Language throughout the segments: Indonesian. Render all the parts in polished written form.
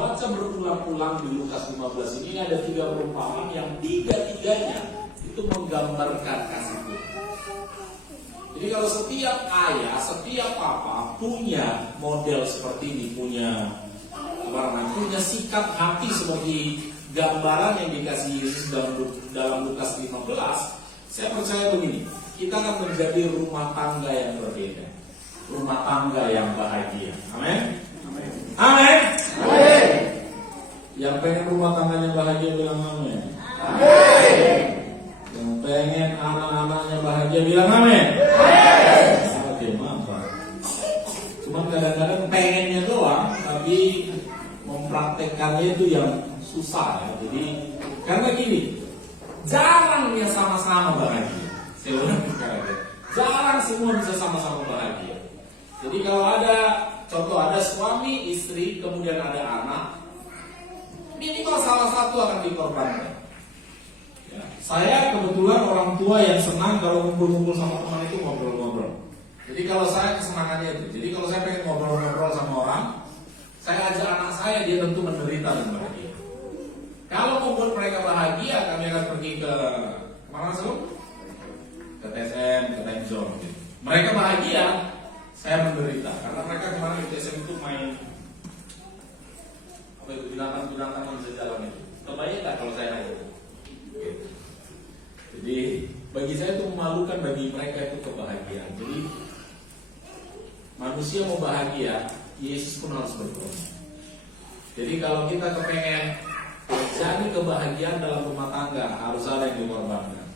Baca berulang-ulang di Lukas 15 ini ada 3 perumpamaan yang tiga-tiganya itu menggambarkan kasih Tuhan. Jadi kalau setiap ayah, setiap papa punya model seperti ini, punya sikap hati seperti gambaran yang dikasih Yesus dalam Lukas 15, saya percaya begini, kita akan menjadi rumah tangga yang berbeda, rumah tangga yang bahagia. Amin. Amin. Amin. Yang pengen rumah tangganya bahagia bilang amin. Amin. Yang pengen anak-anaknya bahagia bilang amin. Amin. Oke, mantap. Cuma kadang-kadang pengennya doang, tapi mempraktekkannya itu yang susah ya. Jadi karena gini, jarang ya sama-sama bahagia. Saya ulang sekali, jarang semua bisa sama-sama bahagia. Jadi kalau ada contoh, ada suami, istri, kemudian ada anak, minimal salah satu akan dikorbankan. Ya, saya kebetulan orang tua yang senang kalau ngumpul-ngumpul sama teman itu ngobrol-ngobrol. Jadi kalau saya kesenangannya itu, jadi kalau saya pengen ngobrol-ngobrol sama orang, saya ajak anak saya, dia tentu menderita dan bahagia. Kalau membuat mereka bahagia, kami akan pergi ke mana sih? Ke TSM, ke Time Zone. Gitu. Mereka bahagia, saya menderita karena mereka kemarin di TSM itu main apa itu, binatang-binatang yang bisa jalan itu. Kebayang tak kalau saya gitu. Jadi bagi saya itu memalukan, bagi mereka itu kebahagiaan. Jadi manusia mau bahagia, Yesus pun harus berkorban. Jadi kalau kita kepengen jadi kebahagiaan dalam rumah tangga, harus ada yang dikorbankan.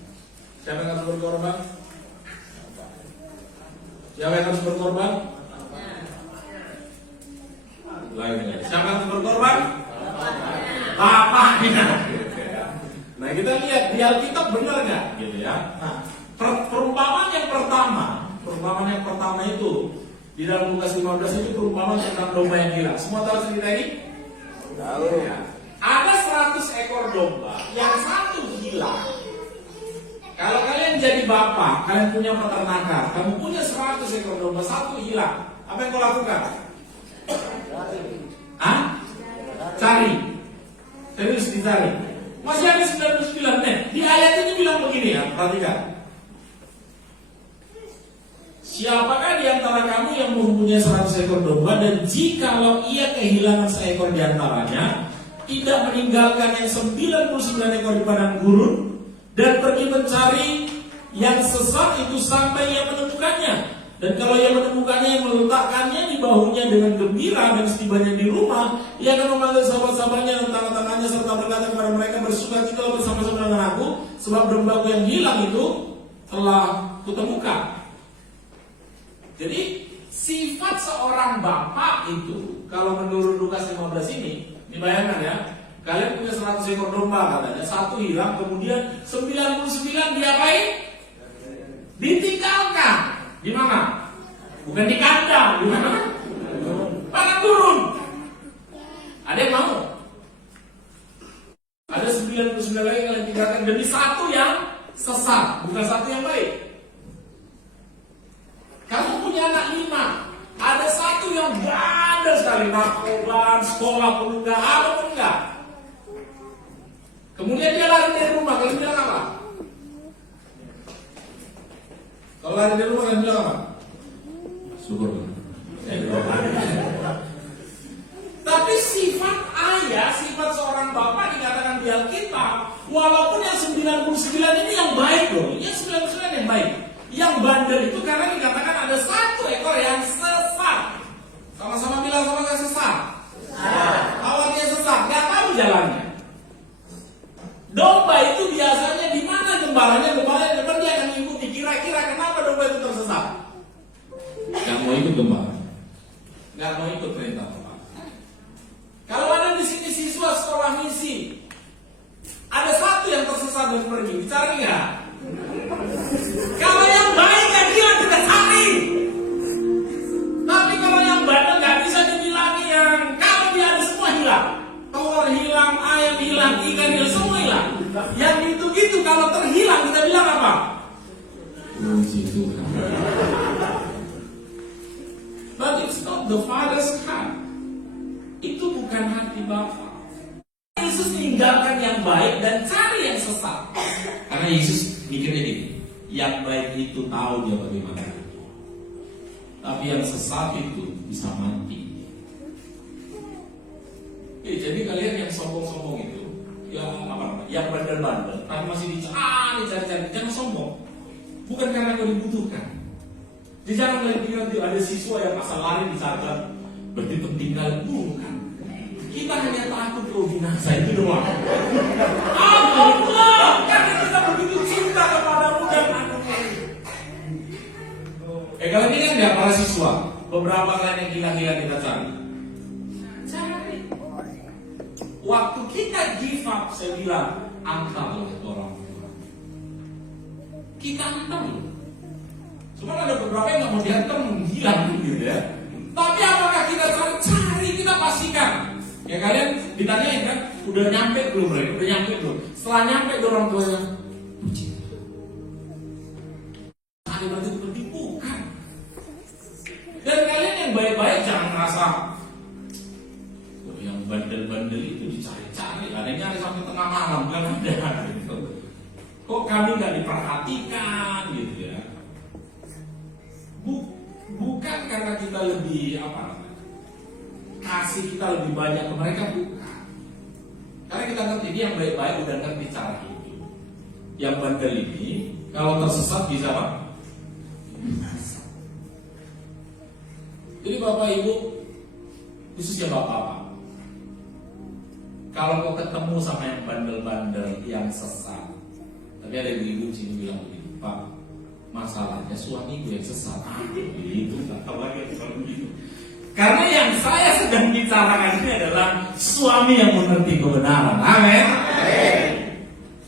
Siapa yang harus berkorban? Siapa yang harus berkorban? Lainnya. Siapa yang harus berkorban? Bapaknya. Nah kita lihat di Alkitab benar nggak, gitu ya? Nah, perumpamaan yang pertama itu di dalam Lukas 15 itu perumpamaan tentang domba yang hilang. Semua tahu cerita ini? Tahu. Ya. Ada 100 ekor domba, yang satu hilang. Kalau kalian jadi bapak, kalian punya peternakan, kamu punya 100 ekor domba, satu hilang. Apa yang kau lakukan? Cari. Terus dicari. Masih ada 99 nih. Di ayat ini bilang begini ya, perhatikan. Siapakah di antara kamu yang mempunyai 100 ekor domba, dan jikalau ia kehilangan seekor di antaranya, tidak meninggalkan yang 99 ekor di padang gurun, dan pergi mencari yang sesat itu sampai ia menemukannya. Dan kalau ia menemukannya, yang meletakkannya di bahunya dengan gembira, dan setibanya di rumah, ia akan memanggil sahabat-sahabatnya dan tangan-tangannya serta berkata kepada mereka, bersukacitalah bersama-sama dengan aku, sebab dombaku yang hilang itu telah kutemukan. Jadi sifat seorang bapak itu, kalau menurut Lukas 15 ini, dibayangkan ya, kalian punya 100 ekor domba katanya, satu hilang, kemudian 99 diapain? Ditinggalkan. Di mana? Bukan di kandang, di mana? Padang gurun. Ada yang mau? Ada 99 lagi yang kalian tinggalkan demi satu yang sesat, bukan satu yang baik. Kamu punya anak 5, ada satu yang bandel sekali, narkoba, sekolah pun enggak, apa pun enggak. Kemudian dia lari dari rumah, kalian bilang apa? Kalau lari dari rumah, kalian bilang apa? Syukur. Tapi sifat ayah, sifat seorang bapak dikatakan di Alkitab, walaupun yang 99 ini yang baik loh, yang 99 yang baik. Yang bandel itu karena dikatakan ada satu ekor yang sesat. Sama-sama bilang sama-sama sesat. Awalnya sesat, nggak tahu jalannya. Domba itu biasanya di mana gembalanya depan dia akan mengikuti. Kira-kira kenapa domba itu tersesat? Nggak mau ikut gembala, nggak mau ikut perintah Bapak. Kalau ada di sini siswa sekolah misi, ada satu yang tersesat dan pergi, dicari nggak? Kalau yang baik yang hilang kita cari. Tapi kalau yang bandel nggak bisa dibilangin, yang kalau dia ada semua hilang. Telur hilang, ayam hilang, ikan hilang, semua hilang. Yang gitu-gitu kalau terhilang kita bilang apa? Puji Tuhan. But it's not the Father's heart. Itu bukan bukan hati Bapa. Yesus meninggalkan yang baik dan cari yang sesat. Karena Yesus mikirnya gini, yang baik itu tahu dia bagaimana, tapi yang sesat itu bisa mati. Jadi kalian yang sombong-sombong itu, yang bandel-bandel, tapi masih dicari, jangan sombong. Bukan karena kau dibutuhkan. Jadi jangan lagi ada siswa yang asal lari dicatat, berarti penting kali. Bukan. Kita hanya takut kau binasa itu doang. Allah, karena kita begitu cinta kepadamu dan anakmu. Kalau ini kan para siswa, beberapa kali yang gila-gila kita cari. Waktu kita give up, saya bilang, angkat oleh orang tua. Kita hantam. Cuma ada beberapa yang nggak mau dihantam, hilang gitu ya. Tapi apakah kita cari, kita pastikan. Ya kalian ditanyain kan, udah nyampe belum mereka? Udah nyampe belum? Setelah nyampe orang tuanya, puji. Ada berarti seperti bukan. Dan kalian yang baik-baik jangan merasa yang bandel-bandel itu dicari-cari, ada yang nyari sampai tengah malam, kan ada gitu. Kok kami nggak diperhatikan gitu ya? Bukan karena kita lebih kasih kita lebih banyak ke mereka, bukan. Karena kita ngerti dia yang baik-baik udah ngerti cara hidup. Yang bandel ini kalau tersesat bisa apa? Jadi Bapak Ibu, khususnya Bapak-Bapak, kalau kau ketemu sama yang bandel-bandel yang sesat, tapi ada ibu-ibu sini bilang begini, Pak, masalahnya suamiku yang sesat. Itu nggak tahu lagi kalau begitu. Karena yang saya sedang bicarakan ini adalah suami yang mengerti kebenaran. Amin.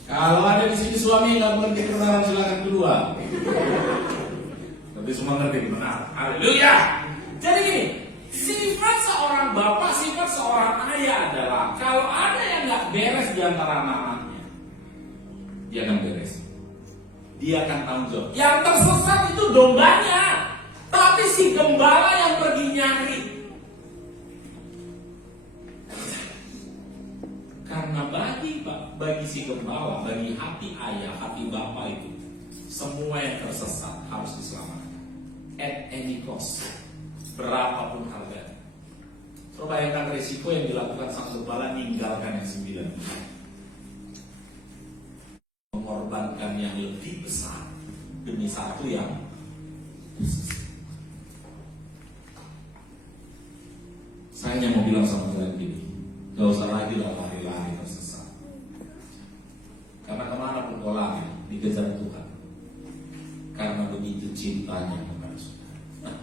Kalau ada di sini suami yang nggak mengerti kebenaran, silakan keluar. Tapi semua ngerti kebenaran. Haleluya. Jadi gini, sifat seorang bapak, sifat seorang ayah adalah kalau ada yang nggak beres di antara anak-anaknya, dia akan beres. Dia akan tanggung jawab. Yang tersesat itu dombanya, tapi si gembala yang pergi nyari. Karena bagi si gembala, bagi hati ayah, hati bapak itu, semua yang tersesat harus diselamatkan. At any cost. Berapapun harganya. Coba bayangkan resiko yang dilakukan sang gembala meninggalkan yang 9. Mengorbankan yang lebih besar demi satu yang saya hanya mau bilang sama kalian gini, gak usah lagi lah lari-lari tersesat. Karena kemana pun kau lari, dikejar Tuhan. Karena begitu cintanya kepada saudara. Nah,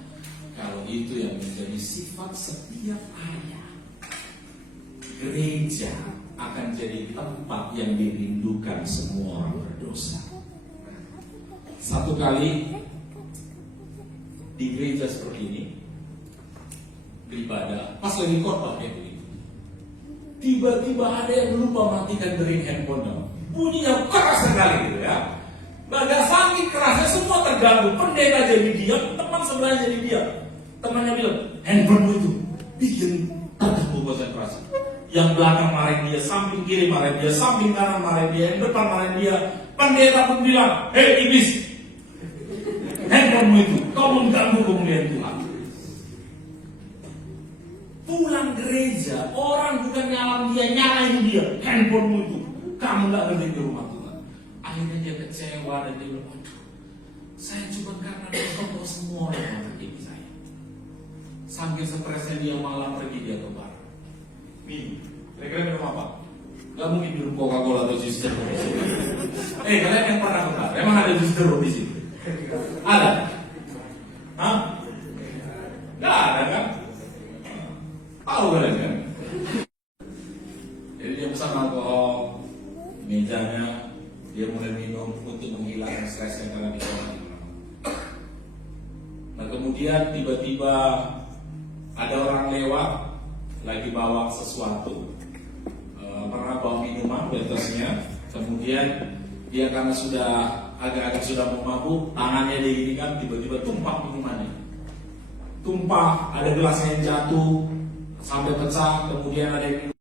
kalau itu yang menjadi sifat setiap ayah, gereja akan jadi tempat yang dirindukan semua orang berdosa. Satu kali di gereja seperti ini beribadah, pas lagi khotbah kayak begitu, tiba-tiba ada yang lupa matikan dering handphone, bunyinya keras sekali gitu ya. Bagai saking kerasnya semua terganggu, pendeta jadi diam, teman sebelah jadi diam. Temannya bilang, handphone itu bikin terganggu konsentrasi. Yang belakang marahin dia, samping kiri marahin dia, samping kanan marahin dia, yang depan marahin dia. Pendeta pun bilang, hei iblis, handphonemu itu, kau mengganggu kemuliaan Tuhan. Pulang gereja, orang bukan nyalain dia, handphonemu itu, kamu gak ngerti di rumah Tuhan. Akhirnya dia kecewa dan dia bilang, aduh, saya cuma karena dia semua orang menghakimi saya. Sambil stresnya dia malah pergi dia ke bar. Minum, kira-kira minum apa? Gak mungkin minum Coca-Cola atau jus jeruk. Kalian yang pernah ke bar, emang ada jus jeruk di sini? Ada? Hah? Gak ada kan? Tahu kalian kan? Jadi dia pesan alkohol, mejanya dia mulai minum untuk menghilangkan stresnya karena dia orang. Nah kemudian tiba-tiba ada orang lewat lagi bawa sesuatu, pernah bawa minuman di atasnya. Kemudian dia karena sudah agak-agak sudah mau mabuk, tangannya dia gini kan, tiba-tiba tumpah minumannya. Tumpah, ada gelasnya yang jatuh, sampai pecah, kemudian ada yang